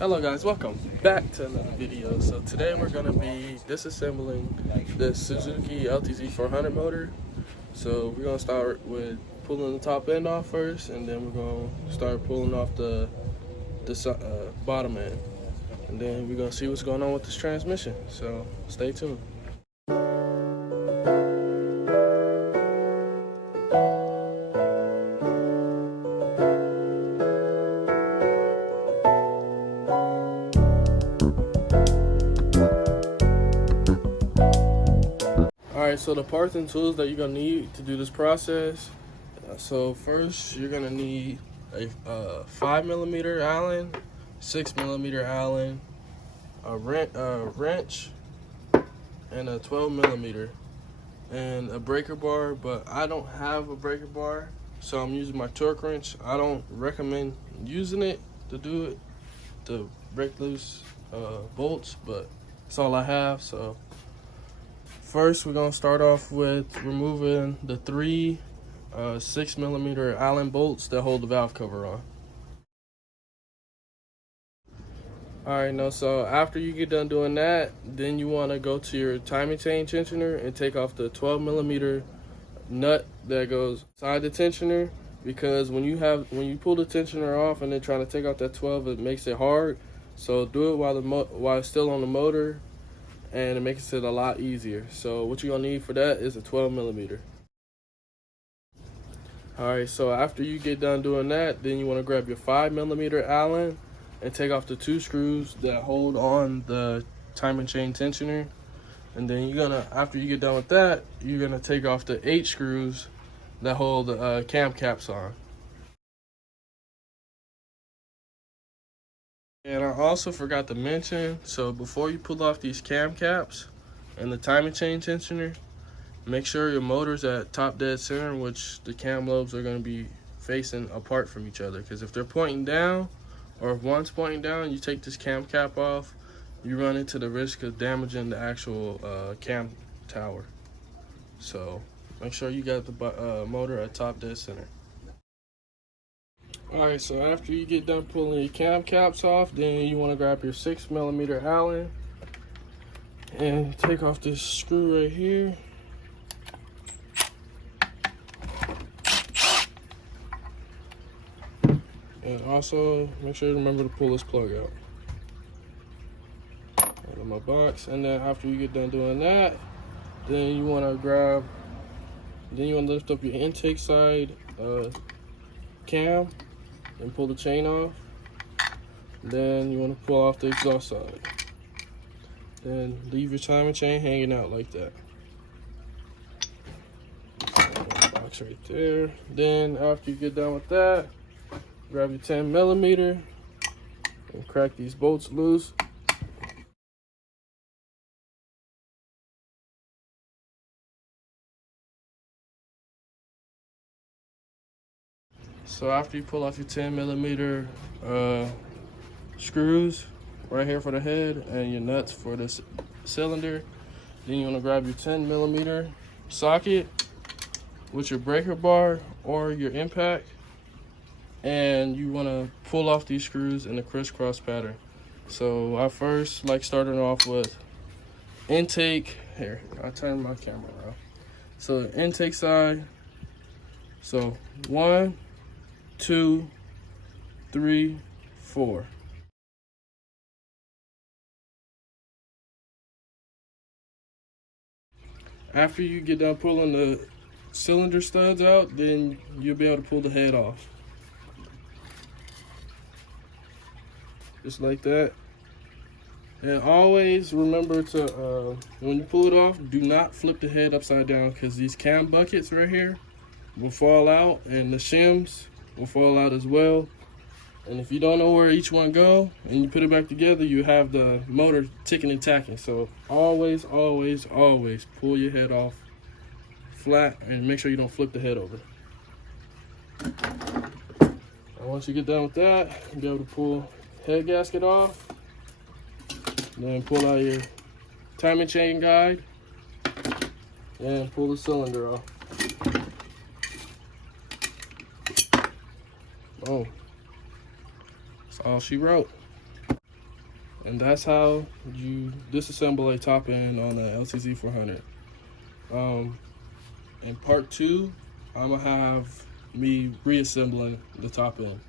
Hello guys, welcome back to another video. So today we're going to be disassembling the Suzuki Ltz400 motor. So we're going to start with pulling the top end off first, and then we're going to start pulling off the bottom end. And then we're going to see what's going on with this transmission. So stay tuned. Alright, so the parts and tools that you're going to need to do this process. So first you're going to need a 5mm Allen, 6mm Allen, a wrench, and a 12mm, and a breaker bar, but I don't have a breaker bar, so I'm using my torque wrench. I don't recommend using it to break loose bolts, but that's all I have. So first, we're going to start off with removing the three 6mm Allen bolts that hold the valve cover on. Alright, now so after you get done doing that, then you want to go to your timing chain tensioner and take off the 12mm nut that goes inside the tensioner, because when you pull the tensioner off and then trying to take off that 12, it makes it hard. So do it while it's still on the motor, and it makes it a lot easier. So what you're gonna need for that is a 12mm. Alright, so after you get done doing that, then you want to grab your 5mm Allen and take off the two screws that hold on the timing chain tensioner. And then after you get done with that, you're gonna take off the 8 screws that hold the cam caps on. And I also forgot to mention, so before you pull off these cam caps and the timing chain tensioner, make sure your motor's at top dead center, which the cam lobes are going to be facing apart from each other. Because if they're pointing down, or if one's pointing down, you take this cam cap off, you run into the risk of damaging the actual cam tower. So make sure you got the motor at top dead center. Alright, so after you get done pulling your cam caps off, then you want to grab your 6mm Allen and take off this screw right here. And also make sure you remember to pull this plug out of my box. And then after you get done doing that, then you want to lift up your intake side cam and pull the chain off. Then you want to pull off the exhaust side. Then leave your timing chain hanging out like that. Box right there. Then after you get done with that, grab your 10mm and crack these bolts loose. So after you pull off your 10mm screws right here for the head and your nuts for this cylinder, then you want to grab your 10mm socket with your breaker bar or your impact, and you want to pull off these screws in a crisscross pattern. So I first like starting off with intake. Here, I'll turn my camera around. So intake side, so 1, 2, 3, 4. After you get done pulling the cylinder studs out, then you'll be able to pull the head off. Just like that. And always remember to, when you pull it off, do not flip the head upside down, because these cam buckets right here will fall out, and the shims will fall out as well. And if you don't know where each one go and you put it back together, you have the motor ticking and tacking. So always, always, always pull your head off flat and make sure you don't flip the head over. And once you get done with that, you'll be able to pull head gasket off. Then pull out your timing chain guide and pull the cylinder off. Oh, that's all she wrote. And that's how you disassemble a top end on the Ltz400. In part 2, I'm gonna have me reassembling the top end.